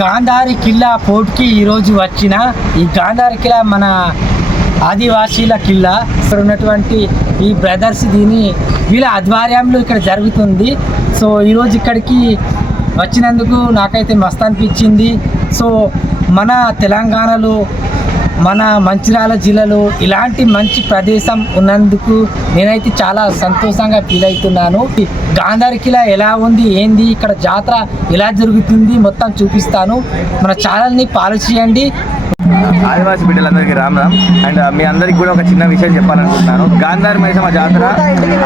గాంధారి కిల్లా పోర్ట్కి ఈరోజు వచ్చిన ఈ గాంధారి కిల్లా మన ఆదివాసీల కిల్లా. ఇక్కడ ఉన్నటువంటి ఈ బ్రదర్స్ దీని వీళ్ళ ఆధ్వర్యంలో ఇక్కడ జరుగుతుంది. సో ఈరోజు ఇక్కడికి వచ్చినందుకు నాకైతే మస్తు అనిపించింది. సో మన తెలంగాణలో మన మంచిర్యాల జిల్లాలో ఇలాంటి మంచి ప్రదేశం ఉన్నందుకు నేనైతే చాలా సంతోషంగా ఫీల్ అవుతున్నాను. గాంధారి కిలా ఎలా ఉంది ఏంది ఇక్కడ జాతర ఎలా జరుగుతుంది మొత్తం చూపిస్తాను. మన ఛానల్ని ఫాలో చేయండి. ఆదివాసీ బిడ్డలందరికీ రామ్ రామ్. అండ్ మీ అందరికి కూడా ఒక చిన్న విషయం చెప్పాలనుకుంటున్నాను. గాంధారి మైసమ్మ జాతర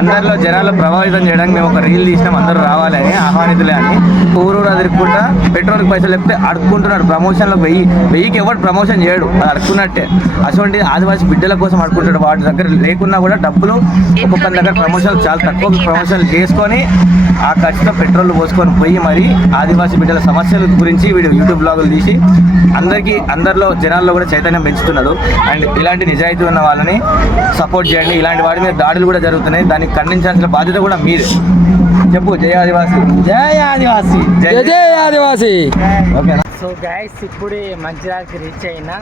అందరిలో జనాలు ప్రభావితం చేయడానికి మేము ఒక రీల్ తీసినాం అందరూ రావాలని ఆహ్వానితులే అని. ఊరూరు అదిరుకుంటా పెట్రోల్కి పైసలు చెప్తే అడుక్కుంటున్నాడు ప్రమోషన్లో వెయ్యి వెయ్యికి ఎవరు ప్రమోషన్ చేయడు. అది అడుక్కున్నట్టే అటువంటి ఆదివాసీ బిడ్డల కోసం అడుకుంటాడు వాటి దగ్గర లేకున్నా కూడా డబ్బులు ఒక్కొక్క దగ్గర ప్రమోషన్లు చాలా తక్కువ ప్రమోషన్లు చేసుకొని ఆ ఖర్చుతో పెట్రోల్ పోసుకొని పోయి మరి ఆదివాసీ బిడ్డల సమస్యల గురించి వీడు యూట్యూబ్ బ్లాగులు తీసి అందరికీ అందరిలో జనాల్లో కూడా చైతన్యం పెంచుతున్నాడు. అండ్ ఇలాంటి నిజాయితీ ఉన్న వాళ్ళని సపోర్ట్ చేయండి. ఇలాంటి వాటి మీద దాడులు కూడా జరుగుతున్నాయి. దాన్ని ఖండించాల్సిన బాధ్యత కూడా మీరే చెప్పు జయ ఆదివాసీ. జై ఆదివాసీ. జై జై ఆదివాసి. ఓకేనా? సో గైస్ ఇప్పుడే మంచిర్యాలకి రీచ్ అయినా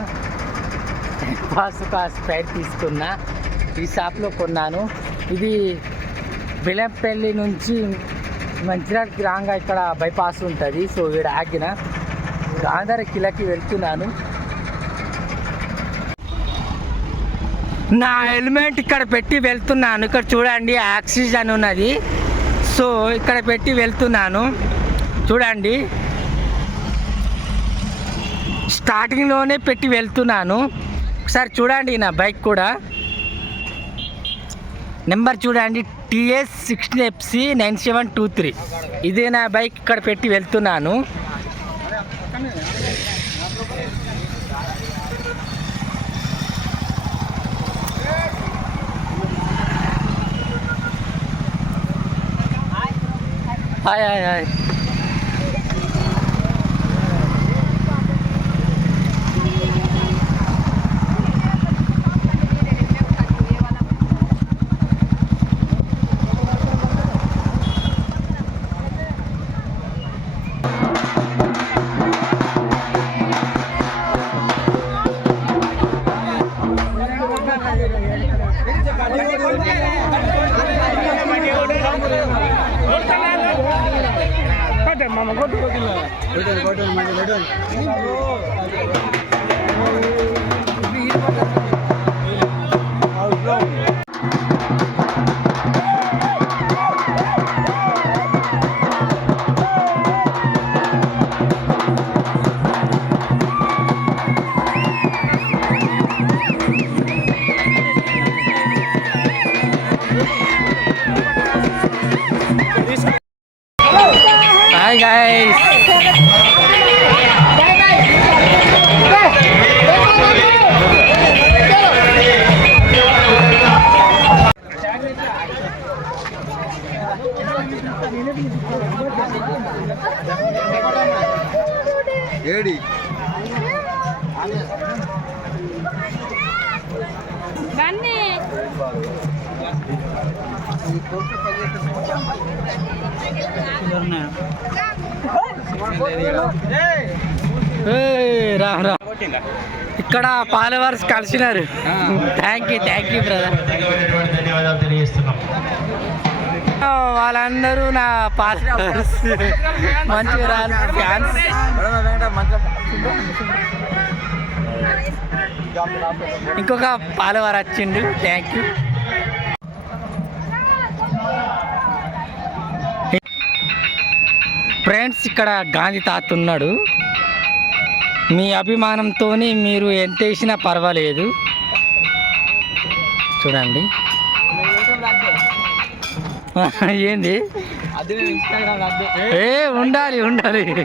బాసుకా స్ప్రైట్ తీసుకున్నా. ఈ షాప్లో కొన్నాను. ఇది బెలంపల్లి నుంచి మంచిర్యాలకి రాగా ఇక్కడ బైపాస్ ఉంటుంది. సో వీడు ఆగిన. గాంధార కిలకి వెళ్తున్నాను. నా హెల్మెట్ ఇక్కడ పెట్టి వెళ్తున్నాను. ఇక్కడ చూడండి ఆక్సిజన్ ఉన్నది. సో ఇక్కడ పెట్టి వెళ్తున్నాను. చూడండి. స్టార్టింగ్లోనే పెట్టి వెళ్తున్నాను. ఒకసారి చూడండి నా బైక్ కూడా. నెంబర్ చూడండి TS sixteen FC nine seven two three. ఇదే నా బైక్ ఇక్కడ పెట్టి వెళ్తున్నాను. Hi hi hi. ಮಾಮ ಕೊಟ್ಟು ಗೊತ್ತಿಲ್ಲ ಕೊಟ್ಟು ಮಾಡಿ గైస్ ఏడి బన్నీ రా రా. ఇక్కడ followers కలిసినారు. Thank you thank you brother వాళ్ళందరూ నా ఫాలోవర్స్ మంచిగా ఫ్యాన్స్ ఇంకొక ఫాలోవర్ వచ్చిండు. థ్యాంక్ యూ ఫ్రెండ్స్ ఇక్కడ గాంధీ తాత ఉన్నాడు. మీ అభిమానంతో మీరు ఎంత వేసినా పర్వాలేదు. చూడండి. ఏంది? ఏ ఉండాలి ఉండాలి.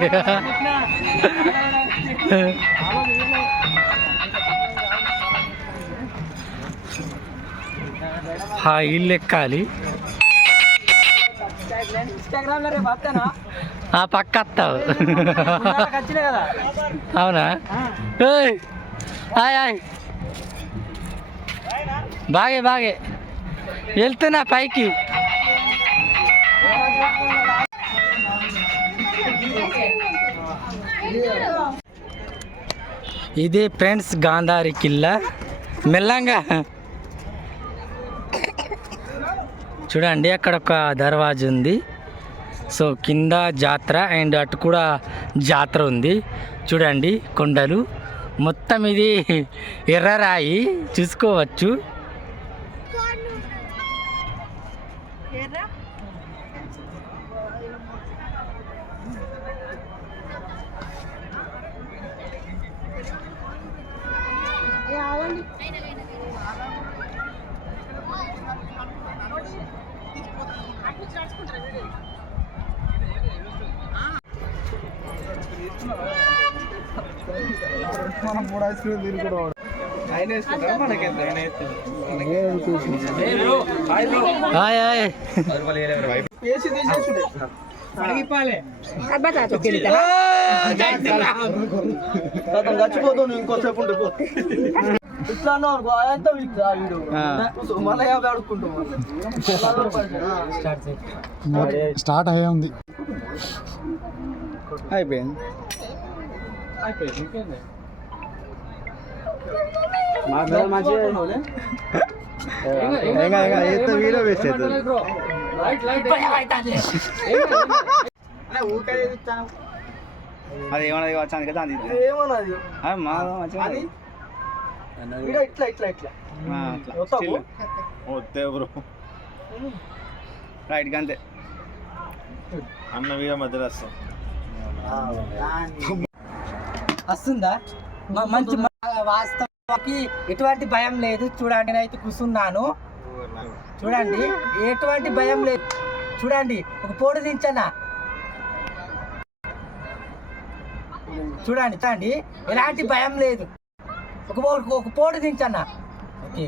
ఇల్లు ఎక్కాలి. ఆ పక్క వస్తావు అవునా హాయ్ హాయ్ బాగే బాగే. వెళ్తున్నా పైకి. ఇది ఫ్రెండ్స్ గాంధారి కిల్లా. మెల్లంగా. చూడండి అక్కడ ఒక దర్వాజా ఉంది సో కింద జాతర అండ్ అటు కూడా జాతర ఉంది. చూడండి కొండలు. మొత్తం ఇది ఎర్రరాయి చూసుకోవచ్చు. హాయ్ హాయ్ చచ్చిపోతావు ఇంకోసేపు ఉంటే పో. ఇట్లా అన్నావు అనుకో అదంతా వీక్ రా వీడు? మళ్ళీ యాభై అడుక్కుంటాం స్టార్ట్ అయ్యే ఉంది. అయిపోయింది. వీడియో వేస్ట్ అది ఏమన్నది కావచ్చు? అందుకే దాని ఏమన్నది? అది మా మంచిగా అది వీడు ఇట్లా ఇట్లా ఇట్లా? వద్దే బ్రో. రైట్ అంతే. అన్న వీడియో మధ్యలో వస్తాం. వస్తుందా? మంచి వాస్తవానికి ఎటువంటి భయం లేదు. చూడండి నేనైతే కూర్చున్నాను. చూడండి ఎటువంటి భయం లేదు. చూడండి ఒక పోటు దించనా? చూడండి చూడండి ఎలాంటి భయం లేదు. ఒక ఒక పోటు దించన్నా ఓకే.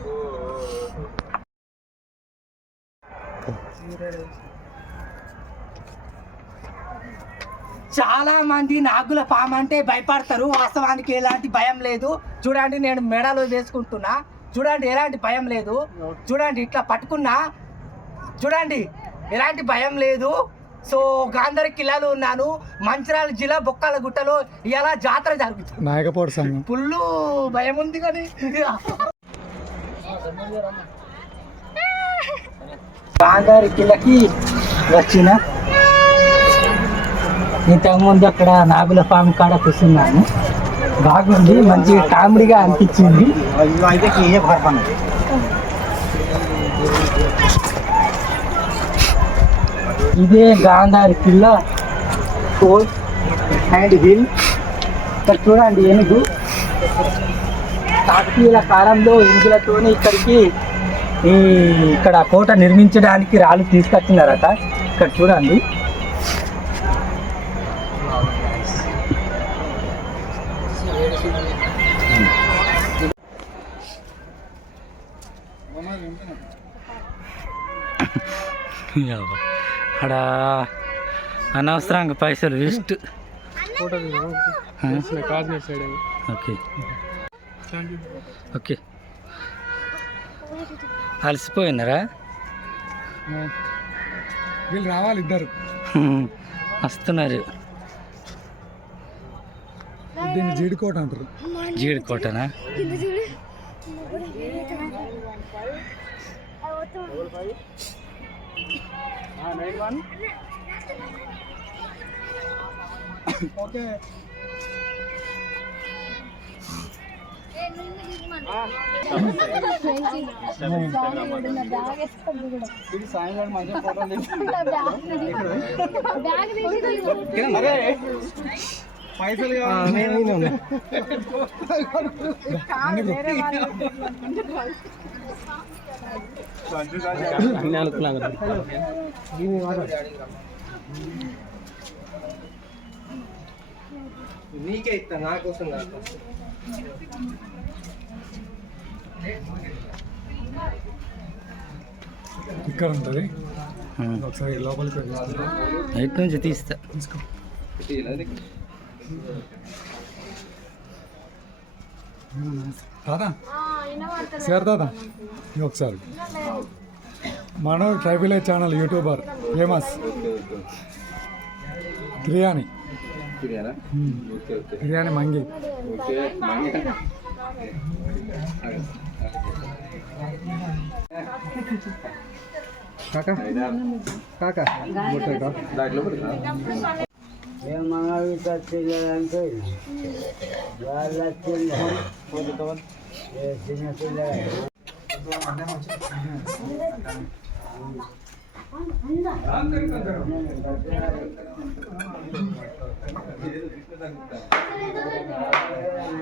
చాలా మంది నాగుల పాము అంటే భయపడతారు. వాస్తవానికి ఎలాంటి భయం లేదు. చూడండి నేను మెడలో వేసుకుంటున్నా. చూడండి ఎలాంటి భయం లేదు. చూడండి ఇట్లా పట్టుకున్నా. చూడండి ఎలాంటి భయం లేదు. సో గాంధర్ కిలాలో ఉన్నాను. మంచిర్యాల జిల్లా బొక్కల గుట్టలో ఇలా జాతర జరుగుతుంది. సంఘం. ఫుల్లు భయం ఉంది కానీ. గాంధారి కిలకి వచ్చిన ఇంతకుముందు అక్కడ నాగుల ఫామ్ కాడ కూర్చున్నాను. బాగుంది మంచి కామెడీగా అనిపించింది. ఇదే గాంధారి కిల్ల కోల్ అండ్ హిల్. ఇక్కడ చూడండి ఏనుగు. కాకతీయుల కాలంలో ఏనుగులతోనే ఇక్కడికి ఈ ఇక్కడ కోట నిర్మించడానికి రాళ్ళు తీసుకొచ్చినారట. ఇక్కడ చూడండి. అక్కడ అనవసరంగా పైసలు వేస్ట్. ఓకే. ఓకే. అలసిపోయినారా? వీళ్ళు రావాలి ఇద్దరు. వస్తున్నారు. దీన్ని జీడికోట అంటారు. జీడికోటనా? ఓకే. ఇది పైసలు నీకే ఇస్తా నా కోసం కాదు. ఇక్కడ ఉంటుంది. ఒకసారి లోపలికి. ఇటు నుంచి తీస్తా. తీసుకో తాత? సార్ తాత? ఒకసారి. Mano tribal channel YouTuber famous. Biryani. బిర్యానా? Okay okay. Biryani మంగి. కాకా? కాకా? దాంట్లో పెడతా పోయి పైన మాట్లాడుకుందాం ఏం చెప్పి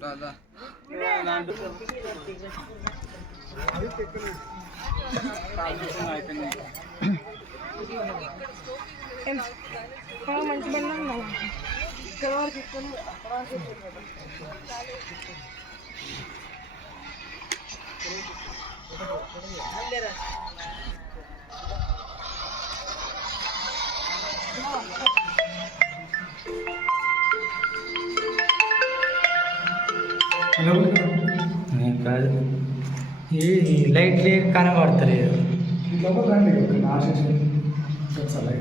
కాదు ఈ లైట్ లేక కనబడతలేదు లోపల రండి ఇక్కడ ఆశించి సరే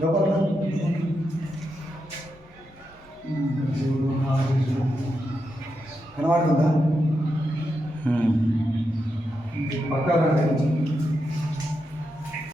లోపల రా. కనబడుతుందా? పక్కా రండి